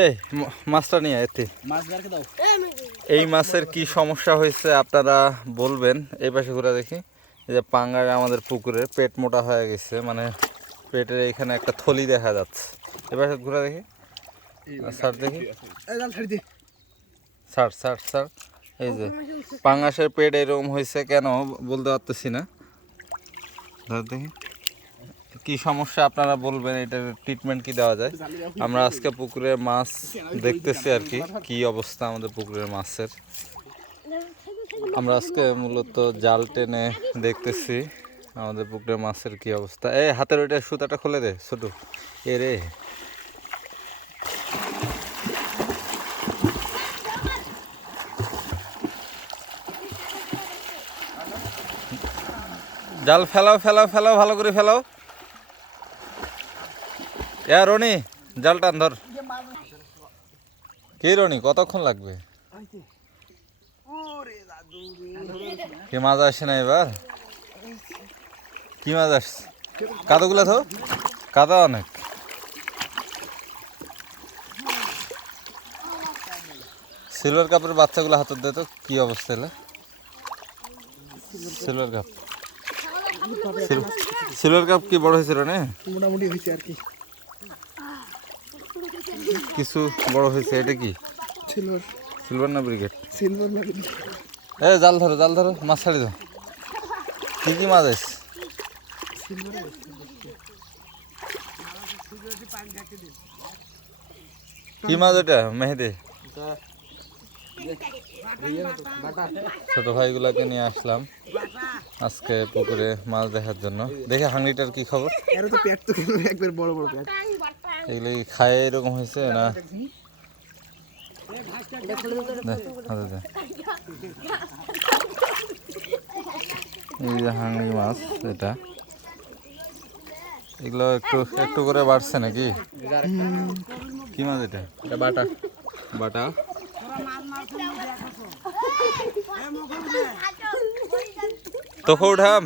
এই মাছটা নিয়ে এতে। এই মাছের কি সমস্যা হয়েছে আপনারা বলবেন এই পাশে ঘুরে দেখি। এই যে পাঙ্গায় আমাদের পুকুরে পেট মোটা হয়ে গেছে মানে পেটের এখানে একটা থলি দেখা যাচ্ছে। এই পাশে ঘুরে দেখি। স্যার দেখি। স্যার স্যার স্যার এই যে পাঙ্গাসের পেট এরকম হয়েছে কেন বলতে পারতেছি না। দেখি। কি সমস্যা আপনারা বলবেন, এটার ট্রিটমেন্ট কি দেওয়া যায়? আমরা আজকে পুকুরে মাছ দেখতেছি আর কি কি অবস্থা আমাদের পুকুরের মাছের। আমরা আজকে মূলত জাল টেনে দেখতেছি আমাদের পুকুরের মাছের কি অবস্থা। এই হাতের ওইটা সুতাটা খুলে দে, ছোট। এ রে। জাল ফেলাও ফেলাও ফেলাও, ভালো করে ফেলাও। এ রনি জাল টান ধর। কি রনি কতক্ষণ লাগবে? কি মাছ আসে না এবার? কি মাছ আসছে? কাদোগুলো তো কাদা অনেক। সিলভার কাপের বাচ্চাগুলো হাতের দেয় তো কি অবস্থা এলে? Silver cup. সিলভার কাপ কি বড় হয়েছিল না মোটামুটি হয়েছে আর কি। কিছু বড় হয়েছে এটা কি? সিলভার। সিলভার না ব্রিগেড? সিলভার লাগে এ জাল ধরো জাল ধরো মাছ ছাড়ি দাও। কি কি মাছ আছে? কি মাছ ওটা মেহেদি? ছোট ভাইগুলাকে নিয়ে আসলাম আজকে পুকুরে মাছ দেখার জন্য। দেখে হাংড়িটার কি খবর? এর তো পেট তো একবার বড় বড় পেট। এগুলো খায় এরকম হয়েছে না। এই যে হাংড়ি মাছ এটা। এগুলো একটু একটু করে বাড়ছে নাকি? কি মাছ এটা? এটা বাটা। বাটা? তোকে উঠাম।